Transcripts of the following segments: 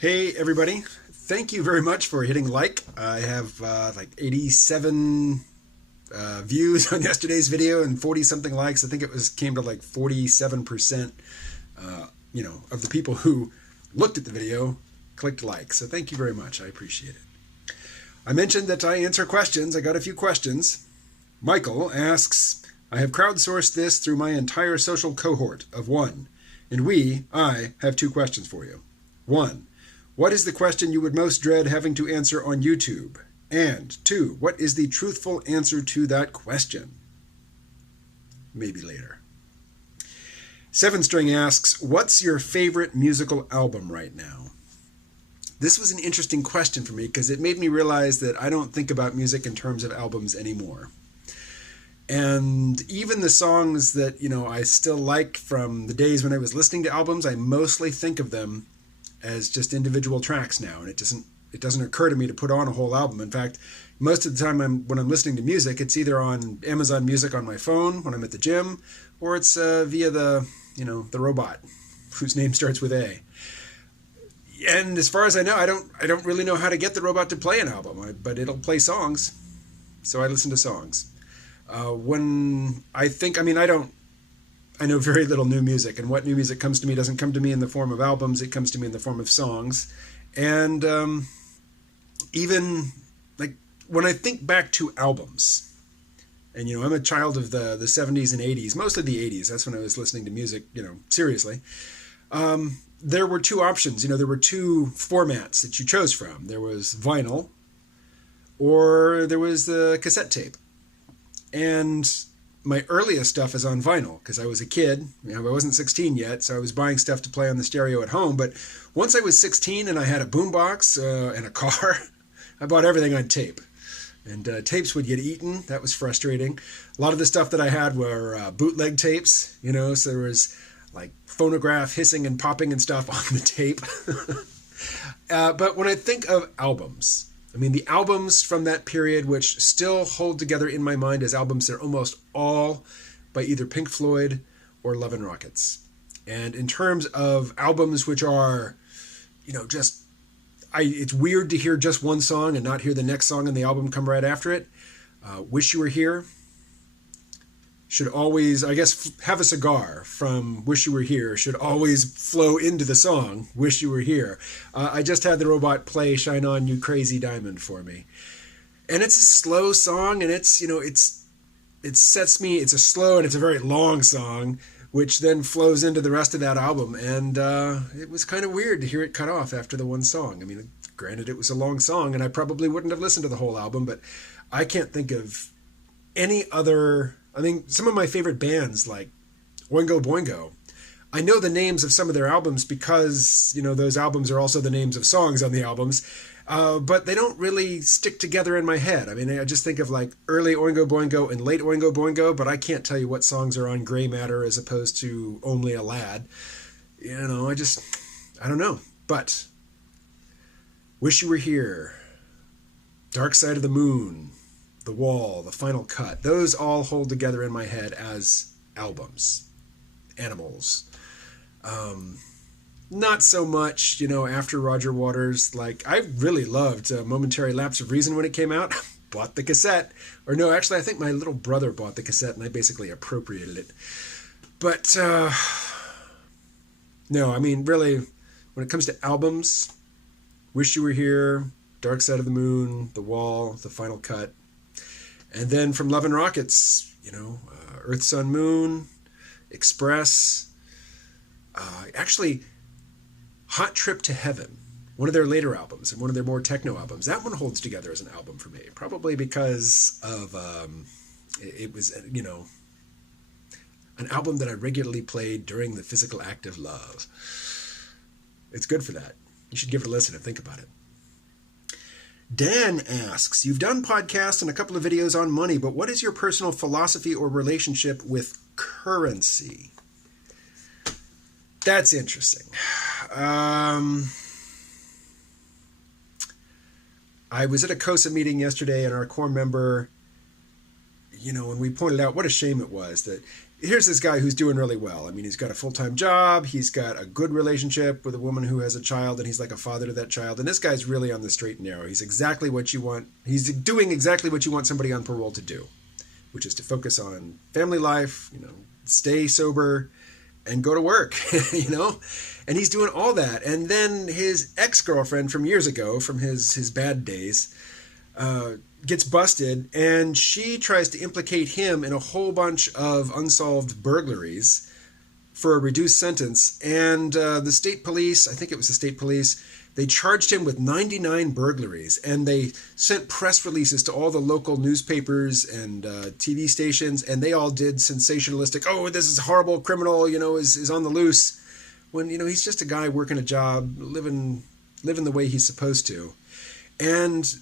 Hey everybody, thank you very much for hitting like. I have like 87 views on yesterday's video and 40 something likes. I think it was came to like 47% of the people who looked at the video clicked like. So thank you very much. I appreciate it. I mentioned that I answer questions. I got a few questions. Michael asks, I have crowdsourced this through my entire social cohort of one, and I have two questions for you. One, what is the question you would most dread having to answer on YouTube? And two, what is the truthful answer to that question? Maybe later. Seven String asks, what's your favorite musical album right now? This was an interesting question for me because it made me realize that I don't think about music in terms of albums anymore. And even the songs that, I still like from the days when I was listening to albums, I mostly think of them as just individual tracks now, and it doesn't occur to me to put on a whole album. In fact, most of the time when I'm listening to music, it's either on Amazon Music on my phone when I'm at the gym, or it's via the robot whose name starts with A. And as far as I know, I don't really know how to get the robot to play an album, but it'll play songs, so I listen to songs. I know very little new music, and what new music comes to me doesn't come to me in the form of albums, it comes to me in the form of songs. And even like when I think back to albums, and I'm a child of the 70s and 80s, mostly the 80s, that's when I was listening to music, seriously. There were two options, there were two formats that you chose from. There was vinyl, or there was the cassette tape. And my earliest stuff is on vinyl because I was a kid. I wasn't 16 yet, so I was buying stuff to play on the stereo at home. But once I was 16 and I had a boombox and a car, I bought everything on tape. And tapes would get eaten. That was frustrating. A lot of the stuff that I had were bootleg tapes, so there was like phonograph hissing and popping and stuff on the tape. But when I think of albums, the albums from that period, which still hold together in my mind as albums, they're almost all by either Pink Floyd or Love and Rockets. And in terms of albums which are, it's weird to hear just one song and not hear the next song on the album come right after it. Wish You Were Here should always, Have a Cigar from Wish You Were Here should always flow into the song Wish You Were Here. I just had the robot play Shine On You Crazy Diamond for me. And it's a slow song, and it's a slow and it's a very long song, which then flows into the rest of that album. And it was kind of weird to hear it cut off after the one song. Granted, it was a long song, and I probably wouldn't have listened to the whole album, but I can't think of any other. Some of my favorite bands, like Oingo Boingo, I know the names of some of their albums because, those albums are also the names of songs on the albums, but they don't really stick together in my head. I just think of like early Oingo Boingo and late Oingo Boingo, but I can't tell you what songs are on Grey Matter as opposed to Only a Lad. I don't know. But Wish You Were Here, Dark Side of the Moon, The Wall, The Final Cut, those all hold together in my head as albums. Animals. Not so much, after Roger Waters. Like, I really loved Momentary Lapse of Reason when it came out. Bought the cassette. Or no, actually, I think my little brother bought the cassette and I basically appropriated it. But, no, really, when it comes to albums, Wish You Were Here, Dark Side of the Moon, The Wall, The Final Cut. And then from Love and Rockets, Earth, Sun, Moon, Express. Actually, Hot Trip to Heaven, one of their later albums and one of their more techno albums. That one holds together as an album for me, probably because of it was, an album that I regularly played during the physical act of love. It's good for that. You should give it a listen and think about it. Dan asks, you've done podcasts and a couple of videos on money, but what is your personal philosophy or relationship with currency? That's interesting. I was at a COSA meeting yesterday, and our core member, when we pointed out what a shame it was that here's this guy who's doing really well. I mean, he's got a full-time job. He's got a good relationship with a woman who has a child, and he's like a father to that child. And this guy's really on the straight and narrow. He's exactly what you want. He's doing exactly what you want somebody on parole to do, which is to focus on family life, stay sober, and go to work, And he's doing all that. And then his ex-girlfriend from years ago, from his bad days, gets busted, and she tries to implicate him in a whole bunch of unsolved burglaries for a reduced sentence. And the state police, I think it was the state police, they charged him with 99 burglaries, and they sent press releases to all the local newspapers and TV stations, and they all did sensationalistic, oh, this is a horrible criminal, is on the loose, when, he's just a guy working a job, living the way he's supposed to. And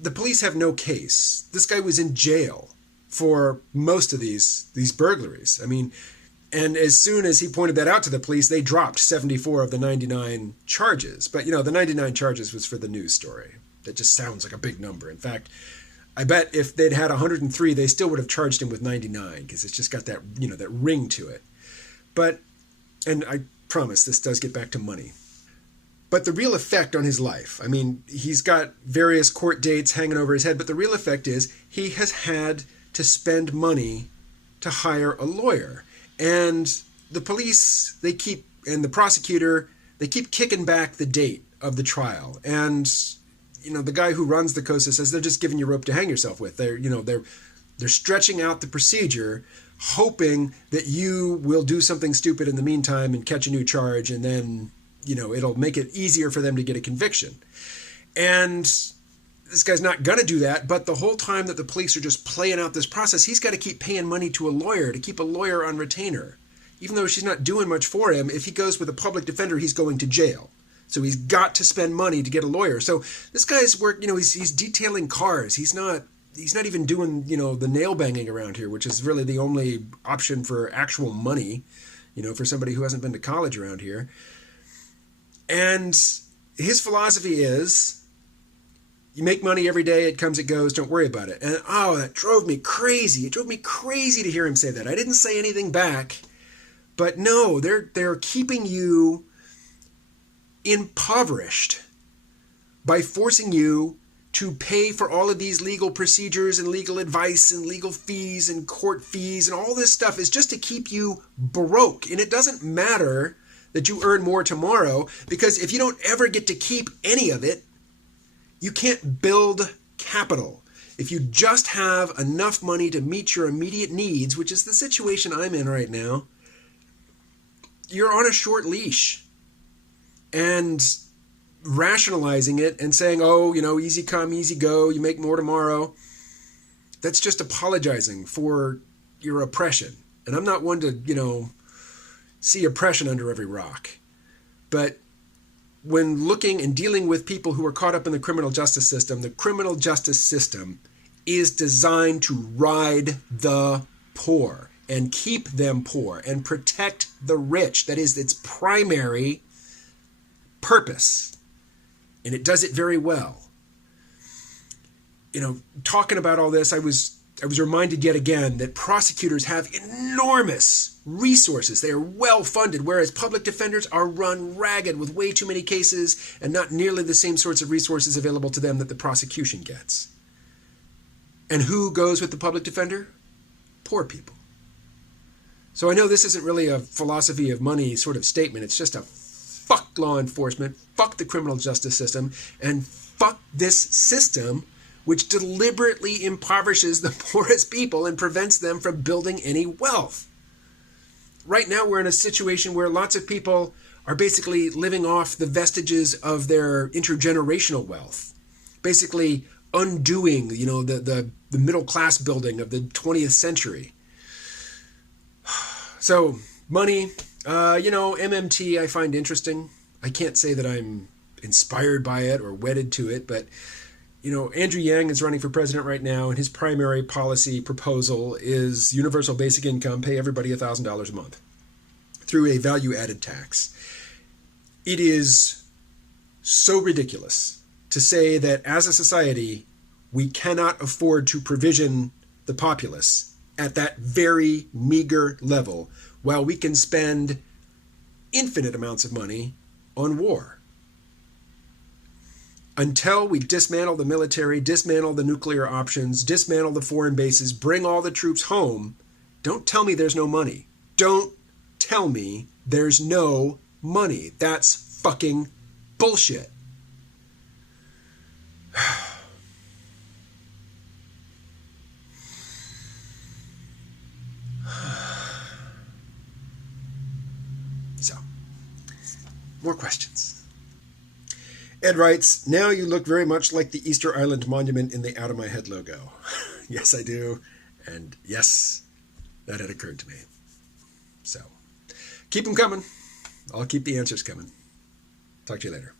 the police have no case. This guy was in jail for most of these burglaries. I mean, and as soon as he pointed that out to the police, they dropped 74 of the 99 charges. But, the 99 charges was for the news story. That just sounds like a big number. In fact, I bet if they'd had 103, they still would have charged him with 99 because it's just got that, that ring to it. But, and I promise this does get back to money. But the real effect on his life, I mean, he's got various court dates hanging over his head, but the real effect is he has had to spend money to hire a lawyer. And the police, and the prosecutor, they keep kicking back the date of the trial. And, the guy who runs the COSA says they're just giving you rope to hang yourself with. They're stretching out the procedure, hoping that you will do something stupid in the meantime and catch a new charge, and then, it'll make it easier for them to get a conviction. And this guy's not going to do that, but the whole time that the police are just playing out this process, he's got to keep paying money to a lawyer to keep a lawyer on retainer. Even though she's not doing much for him, if he goes with a public defender, he's going to jail. So he's got to spend money to get a lawyer. So this guy's he's detailing cars. He's not even doing, the nail banging around here, which is really the only option for actual money, for somebody who hasn't been to college around here. And his philosophy is, you make money every day, it comes, it goes, don't worry about it. And that drove me crazy. It drove me crazy to hear him say that. I didn't say anything back, but no, they're keeping you impoverished by forcing you to pay for all of these legal procedures and legal advice and legal fees and court fees, and all this stuff is just to keep you broke. And it doesn't matter that you earn more tomorrow, because if you don't ever get to keep any of it, you can't build capital. If you just have enough money to meet your immediate needs, which is the situation I'm in right now, you're on a short leash. And rationalizing it and saying, easy come, easy go, you make more tomorrow, that's just apologizing for your oppression. And I'm not one to, see oppression under every rock. But when looking and dealing with people who are caught up in the criminal justice system is designed to ride the poor and keep them poor and protect the rich. That is its primary purpose. And it does it very well. Talking about all this, I was reminded yet again that prosecutors have enormous resources. They are well funded, whereas public defenders are run ragged with way too many cases and not nearly the same sorts of resources available to them that the prosecution gets. And who goes with the public defender? Poor people. So I know this isn't really a philosophy of money sort of statement. It's just a fuck law enforcement, fuck the criminal justice system, and fuck this system which deliberately impoverishes the poorest people and prevents them from building any wealth. Right now we're in a situation where lots of people are basically living off the vestiges of their intergenerational wealth, basically undoing, the middle class building of the 20th century. So money, MMT I find interesting. I can't say that I'm inspired by it or wedded to it, but Andrew Yang is running for president right now, and his primary policy proposal is universal basic income, pay everybody $1,000 a month through a value-added tax. It is so ridiculous to say that as a society, we cannot afford to provision the populace at that very meager level, while we can spend infinite amounts of money on war. Until we dismantle the military, dismantle the nuclear options, dismantle the foreign bases, bring all the troops home, don't tell me there's no money. Don't tell me there's no money. That's fucking bullshit. So, more questions. Ed writes, now you look very much like the Easter Island monument in the Out of My Head logo. Yes, I do. And yes, that had occurred to me. So, keep them coming. I'll keep the answers coming. Talk to you later.